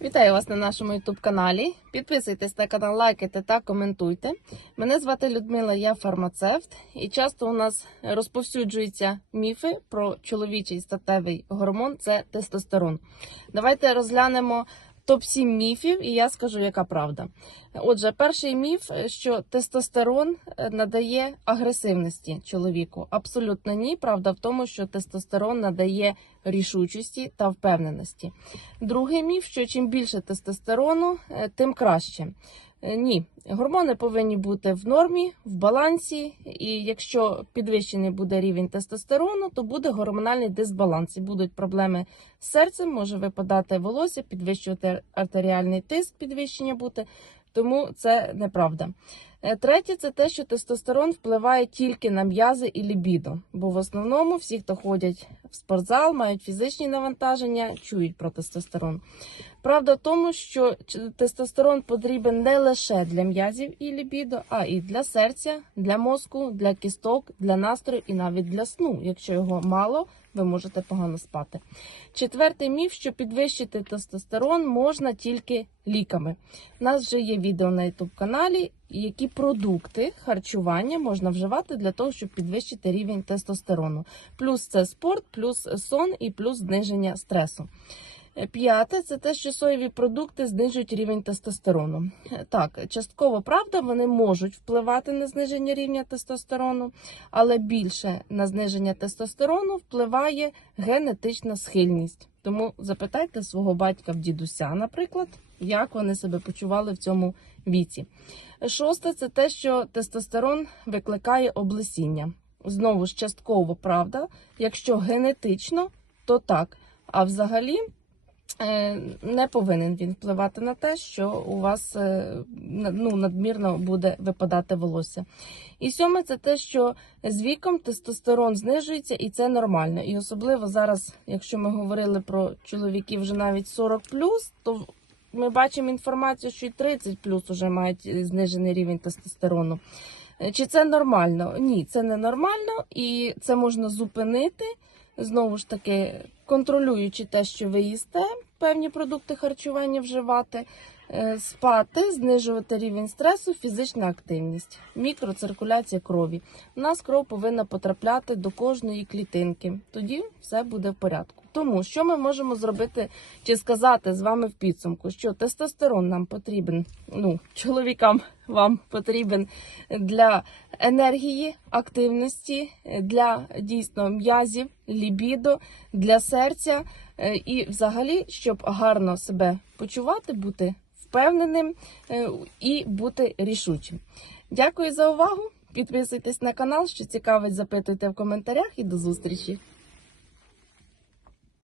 Вітаю вас на нашому youtube каналі. Підписуйтесь на канал, лайкайте та коментуйте. Мене звати Людмила, я фармацевт, і часто у нас розповсюджуються міфи про чоловічий статевий гормон це тестостерон. Давайте розглянемо топ-7 міфів, і я скажу, яка правда. Отже, перший міф, що тестостерон е, надає агресивності чоловіку. Абсолютно ні. Правда в тому, що тестостерон надає рішучості та впевненості. Другий міф, що чим більше тестостерону, е, тим краще. Е, Ні, гормони повинні бути в нормі, в балансі, і якщо підвищений буде рівень тестостерону, то буде гормональний дисбаланс. І будуть проблеми з серцем, може випадати волосся, підвищувати артеріальний тиск, підвищення бути. Тому це неправда. Е, Третє, це те, що тестостерон впливає тільки на м'язи і лібідо. Бо в основному всі, хто ходять в спортзал, мають фізичні навантаження, чують про тестостерон. Правда в тому, що тестостерон потрібен не лише для м'язів і лібідо, а і для серця, для мозку, для кісток, для настрою і навіть для сну. Якщо його мало, ви можете погано спати. Четвертий міф, що підвищити тестостерон можна тільки ліками. У нас вже є відео на youtube каналі, які продукти харчування можна вживати для того, щоб підвищити рівень тестостерону. Плюс це спорт, плюс сон і плюс зниження стресу. Е, П'яте це те, що соєві продукти знижують рівень тестостерону. Е, Так, частково правда, вони можуть впливати на зниження рівня тестостерону, але більше на зниження тестостерону впливає генетична схильність. Тому запитайте свого батька в дідуся, наприклад, як вони себе почували в цьому віці. Шосте це те, що тестостерон викликає облесіння. Знову ж частково правда, якщо генетично, то так. А взагалі не повинен він впливати на те, що у вас е, ну, надмірно буде випадати волосся. І сьоме це те, що з віком тестостерон знижується, і це нормально. І особливо зараз, якщо ми говорили про чоловіків вже навіть 40 то ми бачимо інформацію, що і 30 плюс вже мають е, знижений рівень тестостерону. Чи це нормально? Ні, це не нормально, і це можна зупинити. Знову ж таки, контролюючи те, що ви їсте, певні продукти харчування вживати, е, спати, знижувати рівень стресу, фізична активність, мікроциркуляція крові. У нас кров повинна потрапляти до кожної клітинки. Тоді все буде в порядку. Тому що ми можемо зробити чи сказати з вами в підсумку, що тестостерон нам потрібен, ну, чоловікам вам потрібен для енергії, активності, для дійсно м'язів, лібідо, для серця е, і взагалі, щоб гарно себе почувати, бути впевненим е, і бути рішучим. Дякую за увагу. Підписуйтесь на канал, що цікавить, запитуйте в коментарях і до зустрічі.